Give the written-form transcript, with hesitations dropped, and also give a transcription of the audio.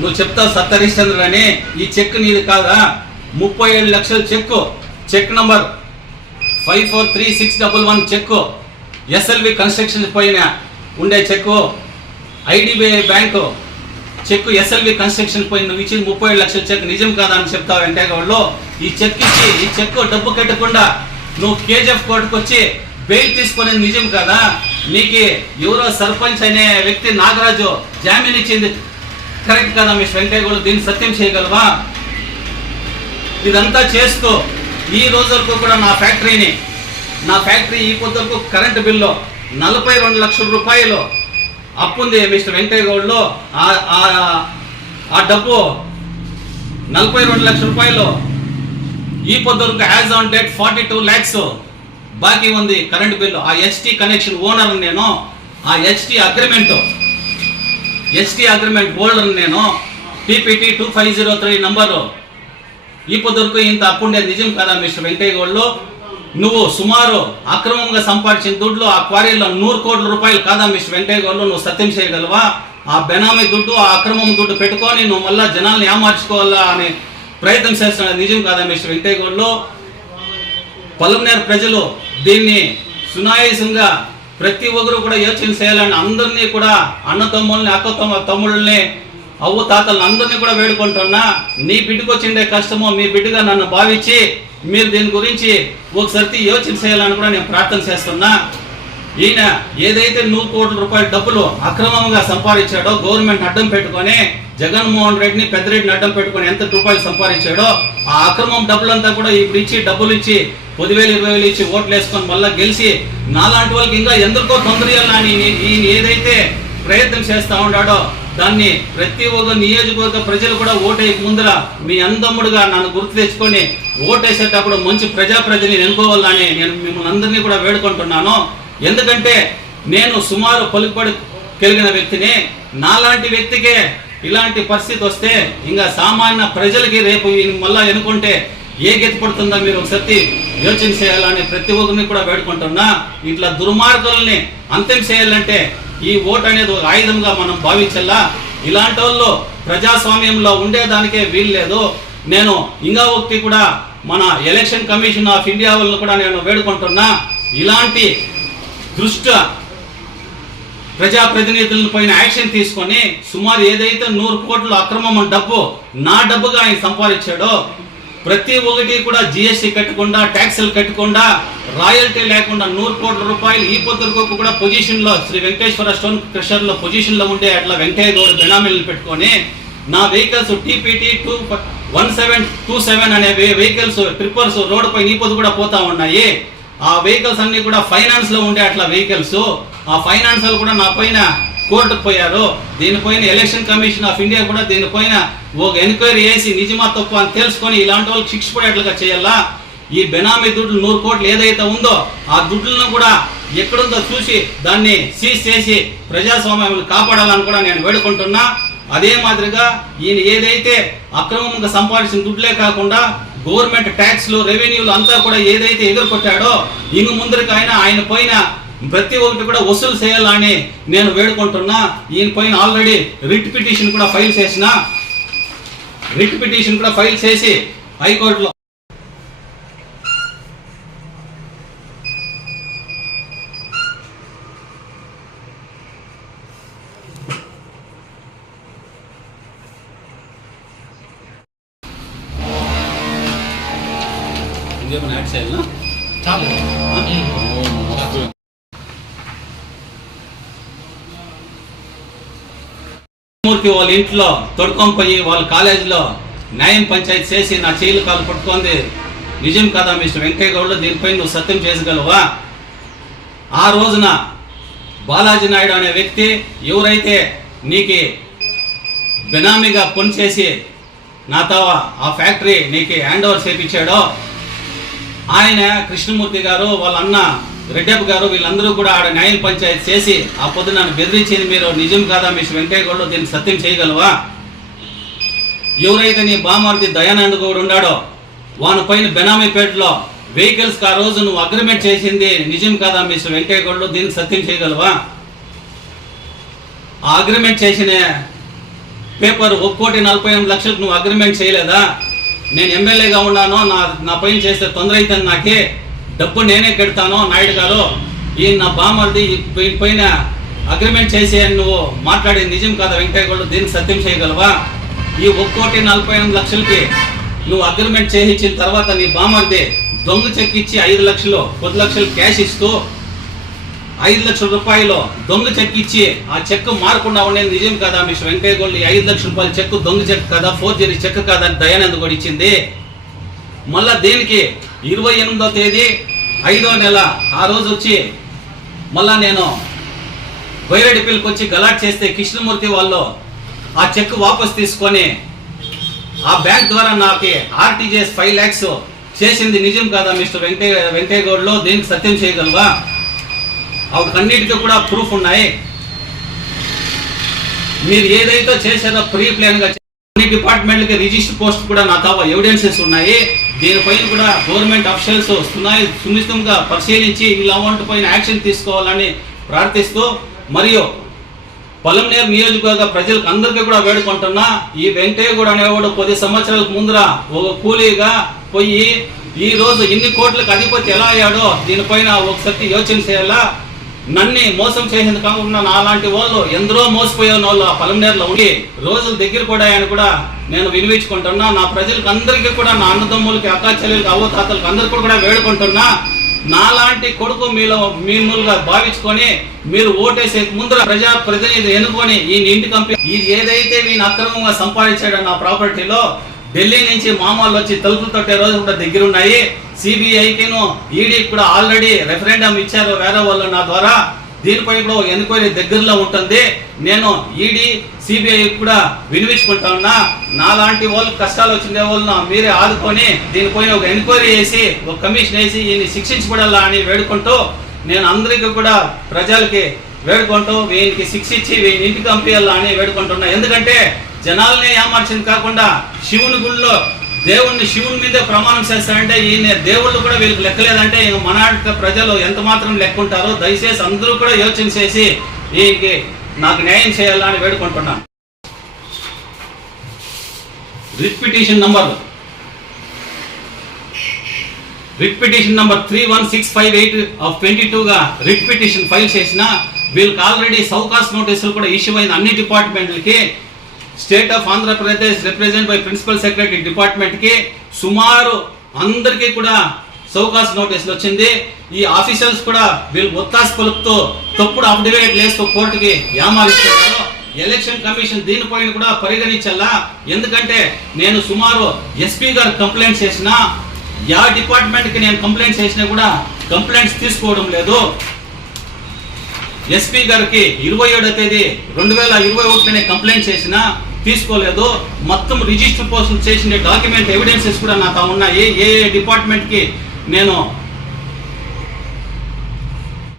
నువ్వు చెప్తావు సత్తరిశ్చంద్రుడు అని. ఈ చెక్ నీది కాదా? 37 లక్షల check number 543611 check, SLV construction పైన ఉండే check, IDBI bank check, SLV construction పైన నువ్వు ఇచ్చింది 37 లక్షల చెక్ నిజం కాదా అని చెప్తావు వెంకయ్యగౌడ్లో. ఈ చెక్ ఇచ్చి ఈ చెక్ డబ్బు కట్టకుండా నువ్వు కేజీఎఫ్ కోర్టుకు వచ్చి బెయిల్ తీసుకునేది నిజం కదా? నీకు ఎవరో సర్పంచ్ అనే వ్యక్తి నాగరాజు జామీన్ ఇచ్చింది కరెక్ట్ కదా మిస్టర్ వెంకయ్యగౌడ్? దీన్ని సత్యం చేయగలవా? ఇదంతా చేస్తూ ఈ రోజు వరకు కూడా నా ఫ్యాక్టరీ ఈ పొద్దుకు కరెంటు బిల్లు 42 లక్షల రూపాయలు అప్పుంది మిస్టర్ వెంకయ్యగౌడ్లో. ఆ డబ్బు 42 లక్షల రూపాయలు ఈ పొద్దుకు యాజ్ ఆన్ డేట్ 42 lakhs బాకీ ఉంది కరెంటు బిల్లు. ఆ హెచ్టీ కనెక్షన్ ఓనర్ నేను, ఆ హెచ్టీ అగ్రిమెంట్ హోల్డర్ నేను, టీపీటీ 2503 నంబరు. ఈ పొద్దుకు ఇంత అప్పుండే నిజం కదా మిస్టర్ వెంకయ్యగౌడ్లో? నువ్వు సుమారు అక్రమంగా సంపాదించిన దుడ్లు ఆ క్వారీలో 100 కోట్ల రూపాయలు కాదా మిస్టర్ వెంకయ్యగౌడ్లో? నువ్వు సత్యం చేయగలవా? ఆ బెనామీ దుడ్డు, ఆ అక్రమం దుడ్డు పెట్టుకొని నువ్వు మళ్ళా జనాల్ని ఏమార్చుకోవాలా అనే ప్రయత్నం చేస్తున్నది నిజం కాదా మిస్టర్ వెంకయ్యగౌడ్లో? పలమనేరు ప్రజలు దీన్ని సునాయాసంగా ప్రతి ఒక్కరు కూడా యోచన చేయాలని అందరినీ కూడా అన్నతమ్ముల్ని, తమ్ముళ్ళని, అవ్వ తాతలను అందరినీ కూడా వేడుకుంటున్నా. నీ బిడ్డకు వచ్చిండే కష్టమో మీ బిడ్డగా నన్ను భావించి మీరు దీని గురించి ఒకసారి యోచన చేయాలని కూడా నేను ప్రార్థన చేస్తున్నా. ఈయన ఏదైతే 100 కోట్ల రూపాయల డబ్బులు అక్రమంగా సంపాదించాడో, గవర్నమెంట్ అడ్డం పెట్టుకొని జగన్మోహన్ రెడ్డిని, పెద్దరెడ్డిని అడ్డం పెట్టుకొని ఎంత రూపాయలు సంపాదించాడో, ఆ అక్రమం డబ్బులంతా కూడా ఇప్పుడు ఇచ్చి డబ్బులు ఇచ్చి 10,000 20,000 ఇచ్చి ఓట్లు వేసుకొని మళ్ళీ గెలిచి నాలాంటి వాళ్ళకి ఇంకా ఎందుకో తొందరని ఈయన ఏదైతే ప్రయత్నం చేస్తూ ఉన్నాడో దాన్ని ప్రతి ఒక్క నియోజకవర్గ ప్రజలు కూడా ఓటేయక ముందర మీ అందమ్ముడుగా నన్ను గుర్తు తెచ్చుకొని ఓటేసేటప్పుడు మంచి ప్రజల్ని ఎన్నుకోవాలని నేను మిమ్మల్ని అందరినీ కూడా వేడుకుంటున్నాను. ఎందుకంటే నేను సుమారు పలుకుబడి కలిగిన వ్యక్తిని. నాలాంటి వ్యక్తికే ఇలాంటి పరిస్థితి వస్తే ఇంకా సామాన్య ప్రజలకి రేపు మళ్ళా ఎన్నుకుంటే ఏ గతి పడుతుందో మీరు ఒకసారి యోచన చేయాలని ప్రతి ఒక్కరిని కూడా వేడుకుంటున్నా. ఇట్లా దుర్మార్గుల్ని అంతం చేయాలంటే ఈ ఓటు అనేది ఒక ఆయుధంగా మనం భావించాలా. ఇలాంటి వాళ్ళు ప్రజాస్వామ్యంలో ఉండేదానికే వీలు లేదు. నేను ఇంకా ఒకటి కూడా మన ఎలక్షన్ కమిషన్ ఆఫ్ ఇండియా వాళ్ళని కూడా నేను వేడుకుంటున్నా. ఇలాంటి దృష్ట ప్రజాప్రతినిధుల పైన యాక్షన్ తీసుకొని సుమారు ఏదైతే 100 కోట్ల అక్రమం డబ్బు నా డబ్బుగా ఆయన సంపాదించాడో ప్రతి ఒక్కటి కూడా జిఎస్టీ కట్టకుండా, ట్యాక్సులు కట్టకుండా, రాయల్టీ లేకుండా 100 కోట్ల రూపాయలు ఈ పొద్దుకు కూడా పొజిషన్లో శ్రీ వెంకటేశ్వర స్టోన్ క్రషర్లో పొజిషన్లో ఉండే అట్లా వెంకయ్యగౌడ్ బెనామీలను పెట్టుకొని నా వెహికల్స్ టీపీటీ 1727 అనే వెహికల్స్ ట్రిప్పర్స్ రోడ్డు పైన ఈ పొద్దు కూడా పోతా ఉన్నాయి. ఆ వెహికల్స్ అన్ని కూడా ఫైనాన్స్ లో ఉండే అట్లా వెహికల్స్. ఆ ఫైనాన్స్ కూడా నా పైన కోర్టుకు పోయారు. దీనిపైన ఎలక్షన్ కమిషన్ ఆఫ్ ఇండియా కూడా దీనిపైన ఒక ఎంక్వైరీ చేసి నిజమా తప్పు అని తెలుసుకొని ఇలాంటి వాళ్ళకి శిక్ష పడేట్లుగా చేయాలా. ఈ బెనామీ దుడ్లు 100 కోట్లు ఏదైతే ఉందో ఆ దుడ్లను కూడా ఎక్కడుందో చూసి దాన్ని సీజ్ చేసి ప్రజాస్వామ్యాన్ని కాపాడాలని కూడా నేను వేడుకుంటున్నా. అదే మాదిరిగా ఈయన ఏదైతే అక్రమంగా సంపాదించిన దుడ్లే కాకుండా గవర్నమెంట్ ట్యాక్స్లు, రెవెన్యూలు అంతా కూడా ఏదైతే ఎదుర్కొట్టాడో ఇంక ముందరికి ఆయన పైన ప్రతి ఒక్కటి కూడా వసూలు చేయాలని నేను వేడుకుంటున్నా. ఈయన పైన ఆల్రెడీ రిట్ పిటిషన్ కూడా ఫైల్ చేసి హైకోర్టులో ఇంకేమైనా యాడ్ చేయాలనా? మూర్తి వాళ్ళ ఇంట్లో తొడుకొని పోయి వాళ్ళ కాలేజీలో న్యాయం పంచాయతీ చేసి నా చేయిలు కాలు పట్టుకుంది నిజం కదా మిస్టర్ వెంకయ్యగౌడ్లో? దీనిపై నువ్వు సత్యం చేయగలవా? ఆ రోజున బాలాజీ నాయుడు అనే వ్యక్తి ఎవరైతే నీకు బెనామీగా పనిచేసి నాతో ఆ ఫ్యాక్టరీ నీకు హ్యాండ్ ఓవర్ చేయించాడో ఆయన కృష్ణమూర్తి గారు, వాళ్ళ అన్న రెడ్డప్ప గారు వీళ్ళందరూ కూడా ఆడ న్యాయం పంచాయతీ చేసి ఆ పొద్దు నన్ను బెదిరించింది మీరు నిజం కాదా మిస్టర్ వెంకయ్యగౌడ్లో? దీన్ని సత్యం చేయగలవా? ఎవరైతే నీ బామార్ది దయానంద గౌడ్ ఉన్నాడో వాని పైన బెనామీపేటలో వెహికల్స్ ఆ రోజు నువ్వు అగ్రిమెంట్ చేసింది నిజం కాదా మిస్టర్ వెంకయ్యగౌడ్లో? దీనికి సత్యం చేయగలవా? ఆ అగ్రిమెంట్ చేసిన పేపర్ 1,40,00,000 నువ్వు అగ్రిమెంట్ చేయలేదా? నేను ఎమ్మెల్యేగా ఉన్నాను, నా పైన చేస్తే తొందర అవుతుంది, నాకే డబ్బు నేనే కడతాను నాయుడు గారు, ఈ నా బామర్ది పైన అగ్రిమెంట్ చేసే నువ్వు మాట్లాడేది నిజం కాదా వెంకయ్య గౌడ్? దీనికి సత్యం చేయగలవా? ఈ 1,48,00,000కి నువ్వు అగ్రిమెంట్ చేయించిన తర్వాత నీ బామర్ది దొంగ చెక్ ఇచ్చి 5 లక్షలు 10 లక్షలు క్యాష్ ఇస్తూ 5 లక్షల రూపాయలు దొంగ చెక్ ఇచ్చి ఆ చెక్ మారకుండా ఉండేది నిజం కదా మిస్టర్ వెంకయ్య గౌడ్? 5 లక్షల రూపాయల చెక్ దొంగ చెక్ కదా, ఫోర్జరీ చెక్ కదా అని దయానంద్ కూడా ఇచ్చింది. మళ్ళా దేనికి 28వ తేదీ 5వ నెల ఆ రోజు వచ్చి మళ్ళా నేను వైరెడ్డిపల్లికి వచ్చి గలాట్ చేస్తే కృష్ణమూర్తి వాళ్ళు ఆ చెక్ వాపస్ తీసుకొని ఆ బ్యాంక్ ద్వారా నాకు ఆర్టీజీఎస్ 5 lakhs చేసింది నిజం కాదా మిస్టర్ వెంకయ్య గౌడ్లో? దీనికి సత్యం చేయగలవా? అన్నిటికీ కూడా ప్రూఫ్ ఉన్నాయి. మీరు ఏదైతే చేశారో ప్రీ ప్లాన్ గా అన్ని డిపార్ట్మెంట్లకి రిజిస్టర్ పోస్ట్ కూడా నా తావ ఎవిడెన్సెస్ ఉన్నాయి. దీనిపైన కూడా గవర్నమెంట్ అఫీషియల్స్ సునిశ్చితంగా పరిశీలించి ఇలా అమౌంట్ పైన యాక్షన్ తీసుకోవాలని ప్రార్థిస్తూ, మరియు పొలంనేరు నియోజకవర్గ ప్రజలకు అందరికీ కూడా వేడుకుంటున్నా, ఈ వెంకయ్య గౌడ్ అనేవాడు 10 సంవత్సరాలకు ముందర ఒక కూలీగా పోయి ఈ రోజు ఇన్ని కోట్లకు అధిపతి ఎలా అయ్యాడో దీనిపైన ఒకసారి యోచన చేయాలా. నన్ను మోసం చేసింది కాకుండా నాలాంటి వాళ్ళు ఎందరో మోసపోయిన వాళ్ళు ఆ పొలంనేరులో ఉండి రోజులు దగ్గర కూడా ఆయన కూడా నేను వినిపించుకుంటున్నా. నా ప్రజలకు అందరికీ కూడా, నా అన్నదమ్ములకి, అక్కా చెల్లెలకి, అవ్వ తాతలకు అందరికీ కూడా వేడుకుంటున్నా, నాలాంటి కొడుకు మీములుగా భావించుకొని మీరు ఓటేసే ముందర ప్రజాప్రతినిధి ఎన్నుకొని ఈ ఇంటి కంపెనీ ఇది ఏదైతే వీని అక్రమంగా సంపాదించాడో నా ప్రాపర్టీలో ఢిల్లీ నుంచి మామూలు వచ్చి తలుపులు తొట్టే రోజు కూడా దగ్గర ఉన్నాయి. సిబిఐకిను ఈడీకి కూడా ఆల్రెడీ రెఫరెండం ఇచ్చారు వేరే వాళ్ళు నా ద్వారా. దీనిపై కూడా ఎన్క్వైరీ దగ్గరలో ఉంటుంది. నేను ఈడీ సిబిఐ కూడా వినిపించుకుంటా ఉన్నా, నాలాంటి వాళ్ళు కష్టాలు వచ్చిన వాళ్ళను మీరే ఆదుకొని దీనిపైన ఒక ఎంక్వైరీ చేసి ఒక కమిషన్ వేసి ఈయన శిక్షించబడాలా అని వేడుకుంటూ, నేను అందరికీ కూడా ప్రజలకి వేడుకుంటూ వీనికి శిక్షించి వీని ఇంటికి పంపించాలా అని వేడుకుంటున్నా. ఎందుకంటే జనాలనే ఏమార్చింది కాకుండా శివుని గుళ్ళో దేవుణ్ణి శివుని మీదే ప్రమాణం చేస్తారంటే ఈయన దేవుళ్ళు కూడా వీళ్ళకి లెక్కలేదంటే ఇంక మన ప్రజలు ఎంత మాత్రం లెక్కుంటారో దయచేసి అందరూ కూడా యోచన చేసి ఈయనకి నాకు న్యాయం చేయాలని వేడుకుంటున్నాను. రిట్ పిటిషన్ నంబర్ 31658 of 22 గా రిట్ పిటిషన్ ఫైల్ చేసిన వీళ్ళకి ఆల్రెడీ సౌకాస్ నోటీసులు కూడా ఇష్యూ అయిన అన్ని డిపార్ట్మెంట్లకి, state of Andhra Pradesh represent by principal secretary department కి సుమారు అందరికీ కూడా సౌకాస్ నోటీసులు వచ్చింది. ఈ ఆఫీసర్స్ కూడా వీళ్ళు ఒత్తాసు పలుకుతూ తప్పుడు అఫిడవిట్ లేస్తూ కోర్టుకి ఏమారిస్తున్నారు. ఎలక్షన్ కమిషన్ దీనిపైన కూడా పరిగణించాలా. ఎందుకంటే నేను సుమారు ఎస్పీ గారు కంప్లైంట్ చేసిన, యా డిపార్ట్మెంట్ కి నేను కంప్లైంట్ చేసినా కూడా కంప్లైంట్స్ తీసుకోవడం లేదు. ఎస్పీ గారికి 27వ తేదీ 2021 కంప్లైంట్ చేసినా తీసుకోలేదు. మొత్తం రిజిస్టర్ పోస్ట్ చేసిన డాక్యుమెంట్ ఎవిడెన్సెస్ కూడా నాకు ఉన్నాయి. ఏ డిపార్ట్మెంట్ కి నేను